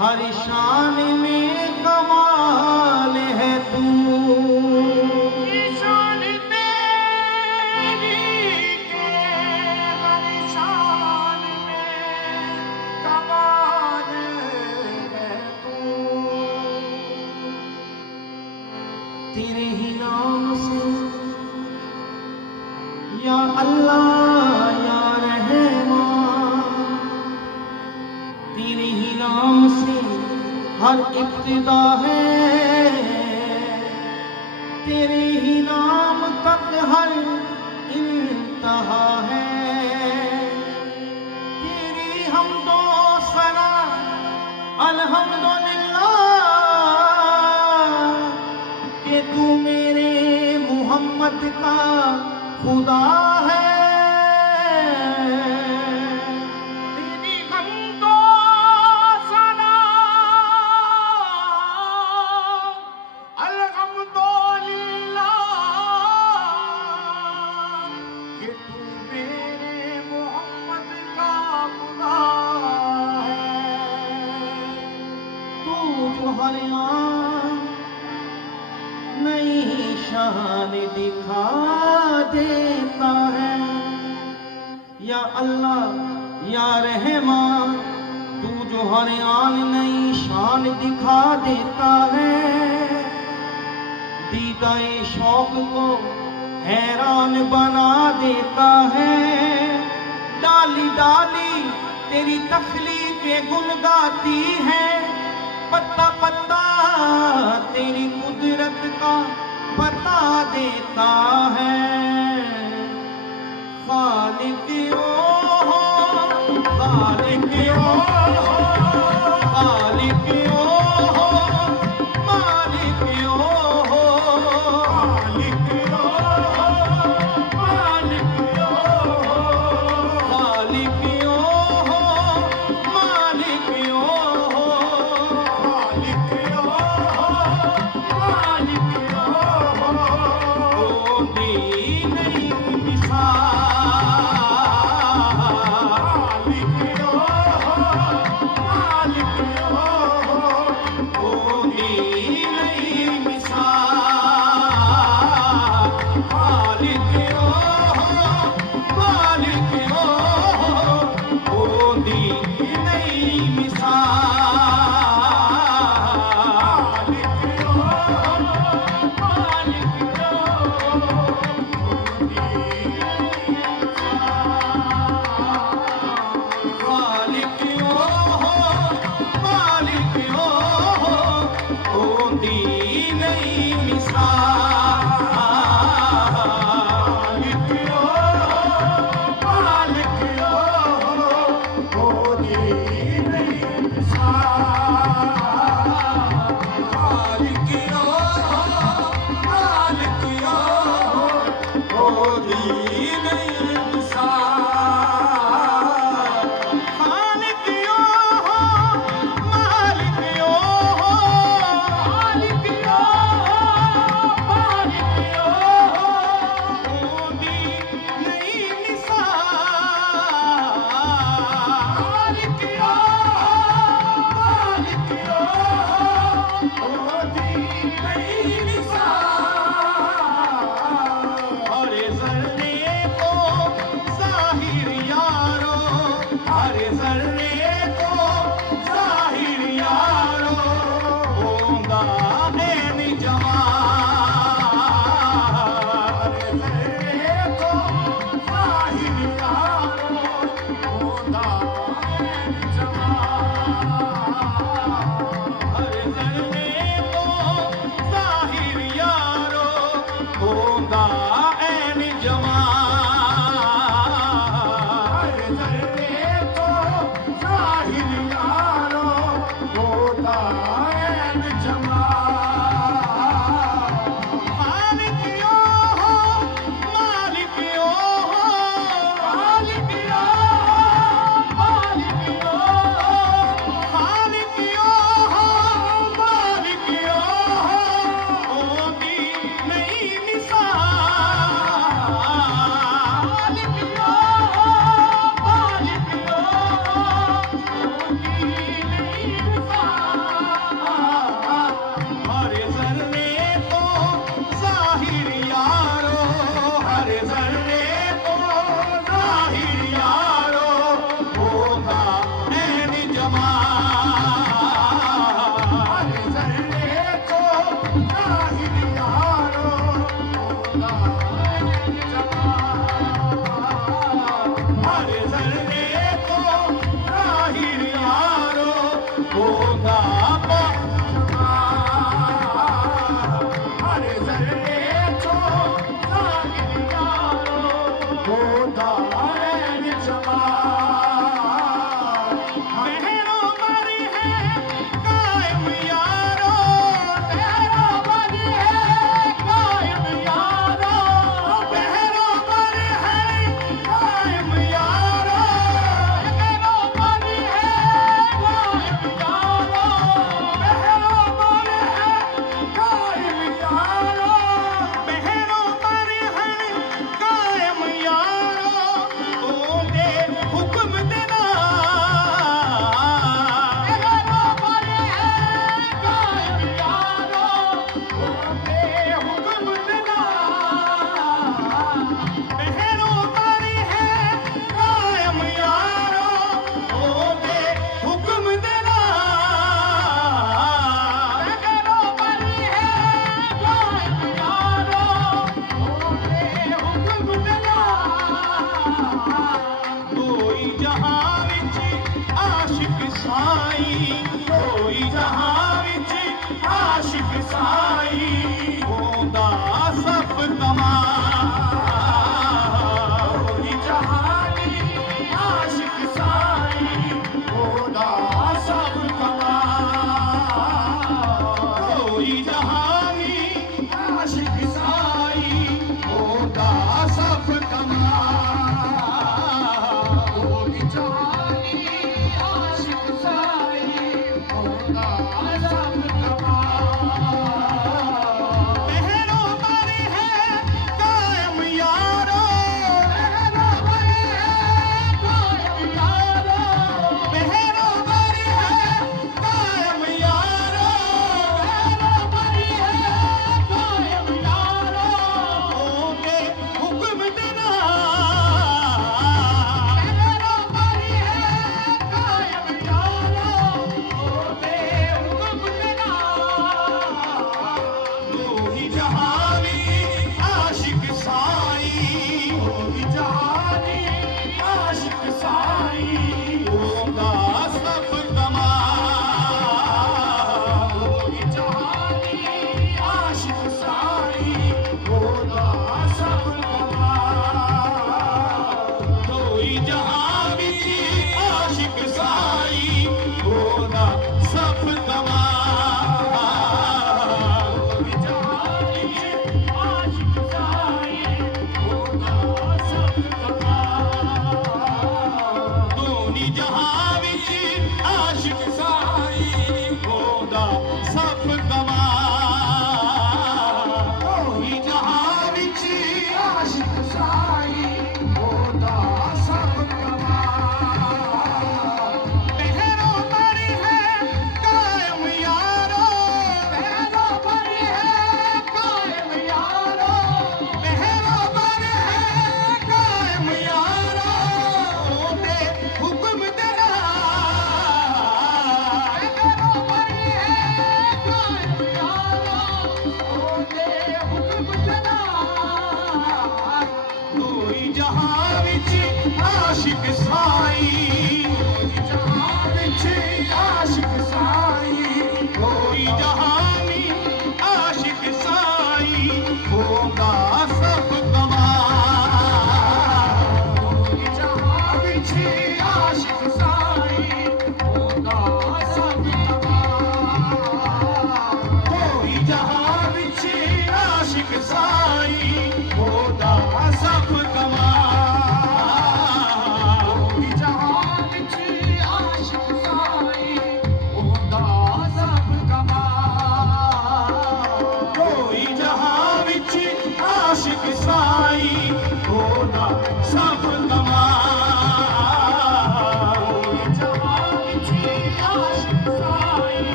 ہر شان میں کمال ہے تو، شان تیری کے ہر شان میں کمال ہے تو، تیرے ہی نام سے یا اللہ یا رحمان، تیرے ہی نام سے ہر ابتدا ہے، تیرے ہی نام تک ہر انتہا ہے، تیری حمد و ثنا الحمدللہ کہ تو میرے محمد کا خدا ہے۔ ہر آن نئی شان دکھا دیتا ہے، یا اللہ یا رحمان تو جو ہر آن نئی شان دکھا دیتا ہے، دیدہ شوق کو حیران بنا دیتا ہے، ڈالی ڈالی تیری تخلیق گن گاتی ہے، پتا پتا تیری قدرت کا بتا دیتا ہے، خالق او خالق او خالق او مالک او خالق او مالک او خالق او مالک او नहीं निसार हर जर्रे को जाहिर यारो, हर जर्रे को जाहिर यारो, होंदा ऐन जमाल। जर्रे को जाहिर यारो होंदा ऐन जमाल हर जर्रे को जाहिर यारो, होंदा ऐन जमाल। हर जर्रे को जाहिर यारो होंदा ऐन जमाल मालिकियो हो, मालिकियो हो, मालिकिया मालिकिया मालिकियो हो, मालिकियो हो, होगी नहीं मिसाल। मालिकिया मालिकिया होगी नहीं मिसाल हर जर्रे को जाहिर यारो, हर जर्रे को जाहिर यारो, होगा ऐन जमाल। हर जर्रे को जाहिर यारो होगा ऐन जमाल हर जर्रे को जाहिर यारो, होगा हर जर्रे को जाहिर यारो होगा ऐन जमाल मेहरो मरी है कायम यारो, तेरा बनी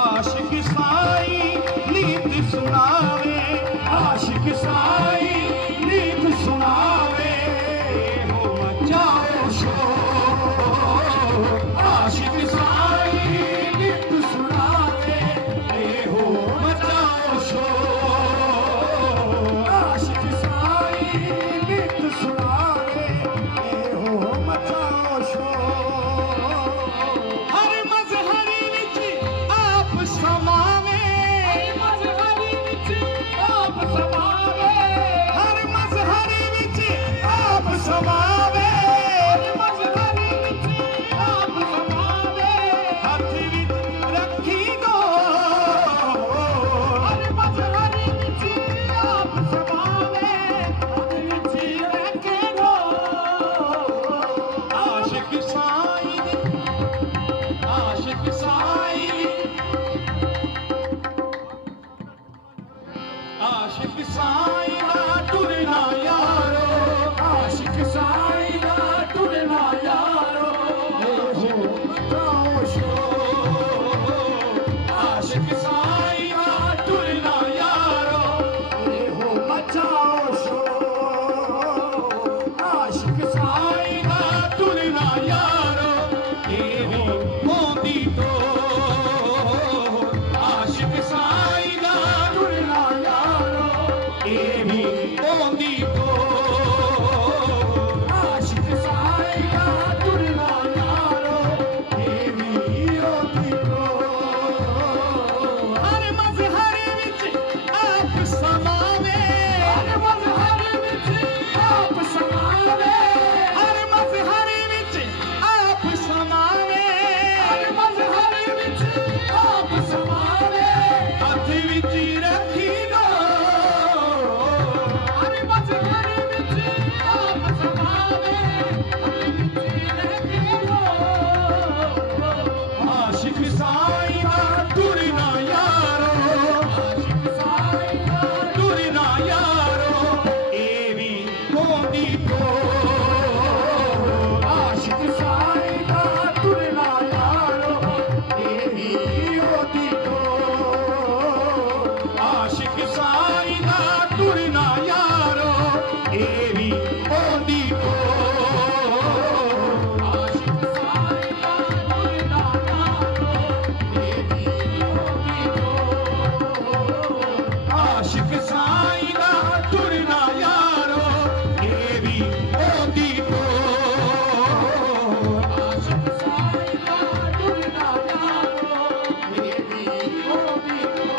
आशिक साई नीत सुनावे आशिक साई नीत सुनावे हो मचाओ शोर आशिक साई नीत सुनावे हो मचाओ शोर आशिक साई नीत सुनावे हो मचाओ शोर हर मजहरी विच आप समावे हर मजहरी विच आप समावे हर मजहरी विच आप समावे हर मजहरी विच आप समावे हथ विच रखी दो हर मजहरी विच आप समावे हथ विच रखी दो आशिक साईं आशिक साईं आशिक साईं दा टुरना यारो आशिक साईं दा टुरना यारो हो मचाओ शोर आशिक साईं दा टुरना यारो हो मचाओ शोर आशिक साईं दा टुरना यारो हो मोदी तो आशिक साईं दा टुरना यारो भी मोदी तो आशिक साईं दा टुरना यारो भी मोदी तो हर मजहर विच आप समावे हर मजहर विच आप समावे हर मजहर विच आप समावे हर मजहर विच आप समावे हथ विच रखी दो हर मजहर विच आप समावे हथ विच रखी दो आशिक साईं दा टुरना यारो आशिक साईं दा टुरना यारो भी मोदी तो आशिक साईं दा टुरना यारो भी मोदी तो आशिक साईं दा टुरना यारो भी मोदी तो आशिक साईं दा टुरना यारो भी मोदी तो आशिक साईं दा टुरना यारो भी मोदी तो आशिक साईं दा टुरना यारो भी मोदी तो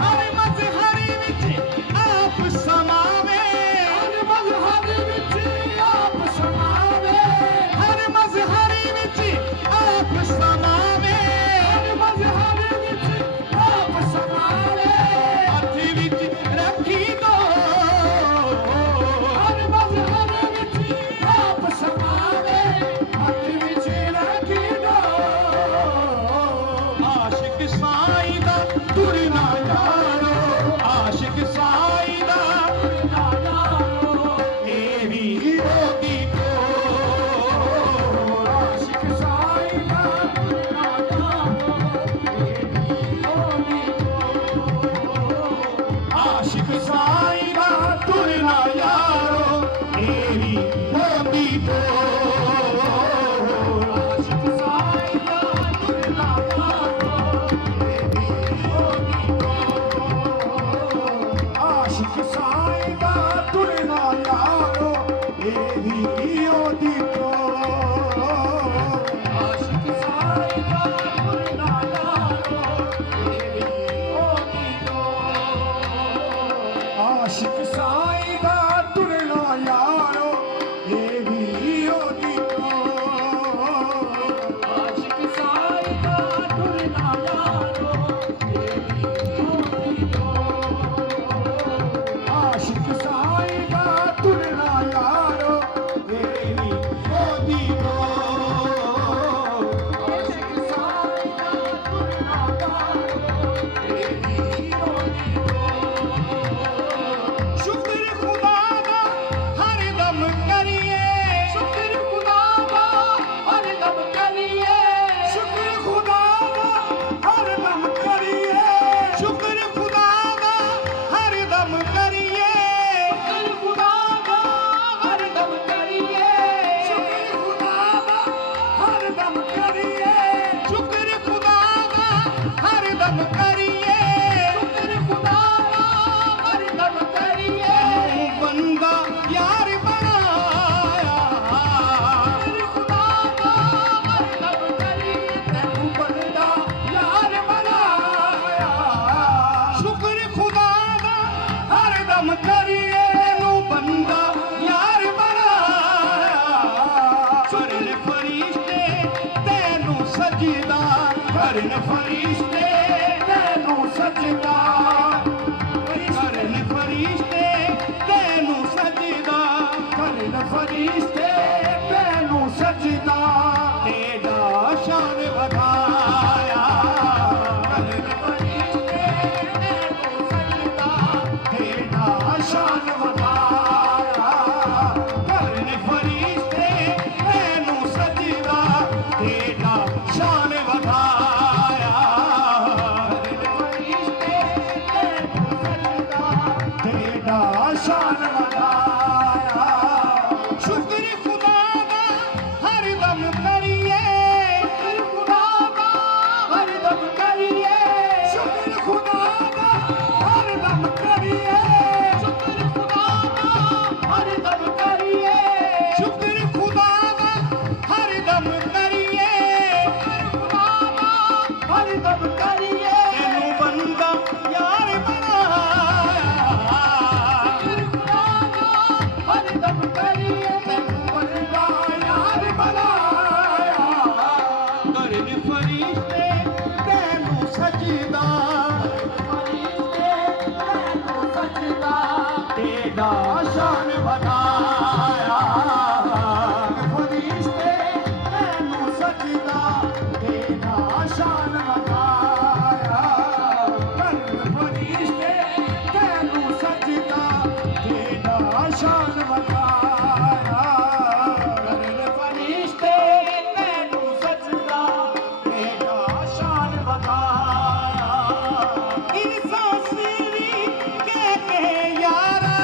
हर मजहर विच आप समावे हर मजहर विच आप समावे हर मजहर विच आप समावे हर मजहर विच आप समावे हथ विच रखी दो हर मजहर विच आप समावे हथ विच रखी दो आशिक साईं दा टुरना यारो आशिक साईं दा टुरना यारो भी मोदी तो आशिक साईं दा टुरना यारो भी मोदी तो आशिक साईं दा टुरना यारो भी मोदी तो आशिक साईं दा टुरना यारो भी ਦਮ ਕਰੀਏ ਸ਼ੁਕਰ ਖੁਦਾ ਦਾ ਹਰ ਦਮ ਕਰੀਏ ਬੰਦਾ ਯਾਰ ਬਣਾਇਆ ਸ਼ੁਕਰ ਖੁਦਾ ਦਾ ਹਰ ਦਮ ਕਰੀਏ ਤੈਨੂੰ ਬੰਦਾ ਯਾਰ ਬਣਾਇਆ ਸ਼ੁਕਰ ਖੁਦਾ ਦਾ ਹਰ ਦਮ ਕਰੀਏ ਤੈਨੂੰ ਬੰਦਾ ਯਾਰ ਬਣਾਇਆ ਕਰਨ ਫਰਿਸ਼ਤੇ ਤੈਨੂੰ ਸਜਦਾ ਕਰਨ ਫਰਿਸ਼ਤੇ ਤੈਨੂੰ ਸਜਦਾ ਕਰਨ ਫਰਿਸ਼ਤੇ ਤੈਨੂੰ ਸਜਦਾ ਕਰਨ ਫਰਿਸ਼ਤੇ ਤੈਨੂੰ ਸਜਦਾ ਤੇਰਾ ਸ਼ਾਨ ਵਧਾਇਆ ਕਰਨ ਫਰਿਸ਼ਤੇ ਤੈਨੂੰ ਸਜਦਾ ਤੇਰਾ ਸ਼ਾਨ ਵਧਾਇਆ ਕਰਨ ਫਰਿਸ਼ਤੇ ਤੈਨੂੰ ਸਜਦਾ ਤੇਰਾ ਸ਼ਾਨ ਵਧਾਇਆ ਕਰਨ ਫਰਿਸ਼ਤੇ ਤੈਨੂੰ ਸਜਦਾ ਤੇਰਾ ਸ਼ਾਨ ਵਧਾਇਆ ਸ਼ੁਕਰ ਖੁਦਾ ਦਾ ਹਰ ਦਮ ਕਰੀਏ ਸ਼ੁਕਰ ਖੁਦਾ ਦਾ ਹਰ ਦਮ ਕਰੀਏ ਸ਼ੁਕਰ ਖੁਦਾ ਦਾ ਹਰ ਦਮ ਕਰੀਏ ਸ਼ੁਕਰ ਖੁਦਾ ਦਾ ਹਰ ਦਮ ਕਰੀਏ ਸ਼ੁਕਰ ਖੁਦਾ ਦਾ ਹਰ ਦਮ ਕਰੀਏ ਸ਼ੁਕਰ ਖੁਦਾ ਦਾ ਹਰ ਦਮ ਕਰੀਏ ਤੈਨੂੰ ਬੰਦਾ ਯਾਰ ਬਣਾਇਆ ਸ਼ੁਕਰ ਖੁਦਾ ਦਾ ਹਰ ਦਮ ਕਰੀਏ ਤੈਨੂੰ ਬੰਦਾ ਯਾਰ ਬਣਾਇਆ ਕਰਨ ਫਰਿਸ਼ਤੇ ਤੈਨੂੰ ਸਜਦਾ ਫਰਿਸ਼ਤੇ ਤੈਨੂੰ ਸਜਦਾ ਤੇਰਾ ਸ਼ਾਨ ਵਧਾਇਆ ਫਰਿਸ਼ਤੇ ਤੈਨੂੰ ਸਜਦਾ ਤੇਰਾ ਸ਼ਾਨ ਵਧਾਇਆ ਕਰਨ ਫਰਿਸ਼ਤੇ ਤੈਨੂੰ ਸਜਦਾ ਤੇਰਾ ਸ਼ਾਨ ਵਧਾਇਆ ਕਰਨ ਫਰਿਸ਼ਤੇ ਤੈਨੂੰ ਸਜਦਾ ਤੇਰਾ ਸ਼ਾਨ ਵਧਾਇਆ ਇਨਸਾਨ ਸਿਰੀ ਕਹਿ ਕੇ ਯਾਰਾ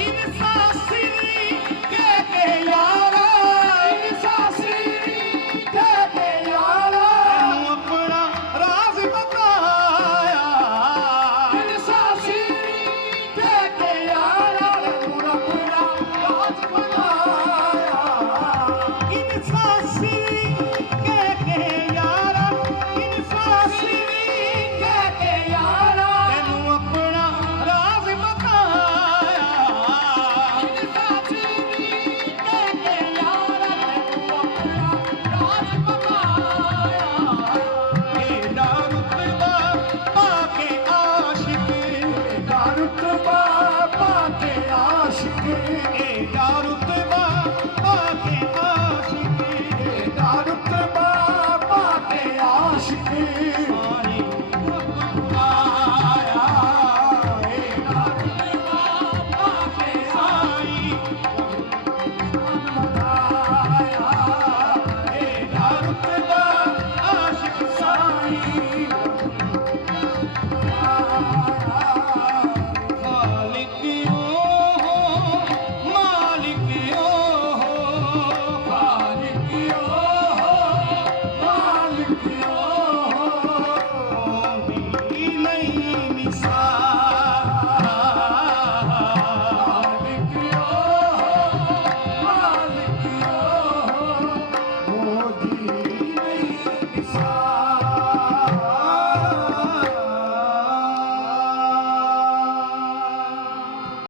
ਇਨਸਾਨ ਸਿਰੀ ਕਹਿ ਕੇ ਯਾਰਾ ਇਨਸਾਨ ਸਿਰੀ ਕਹਿ ਕੇ ਯਾਰਾ ਤੈਨੂੰ ਆਪਣਾ ਰਾਜ਼ ਬਤਾਇਆ ਇਨਸਾਨ ਸਿਰੀ ਕਹਿ ਕੇ ਯਾਰਾ ਤੈਨੂੰ ਆਪਣਾ ਰਾਜ਼ ਬਤਾਇਆ ਇਨਸਾਨ ਸਿਰੀ ਕਹਿ ਕੇ ਯਾਰਾ ਇਨਸਾਨ ਸਿਰੀ ਕਹਿ ਕੇ ਯਾਰਾ ਤੈਨੂੰ ਆਪਣਾ ਰਾਜ਼ ਬਤਾਇਆ ਇਨਸਾਨ ਸਿਰੀ ਕਹਿ ਕੇ ਯਾਰਾ ਤੈਨੂੰ ਆਪਣਾ ਰਾਜ਼ ਬਤਾਇਆ ਇਹਦਾ ਰੁਤਬਾ ਪਾ ਕੇ ਆਸ਼ਿਕ ਇਹਦਾ ਰੁਤਬਾ ਪਾ ਕੇ ਆਸ਼ਿਕ ਇਹਦਾ ਰੁਤਬਾ ਪਾ ਕੇ ਆਸ਼ਿਕ ਇਹਦਾ ਰੁਤਬਾ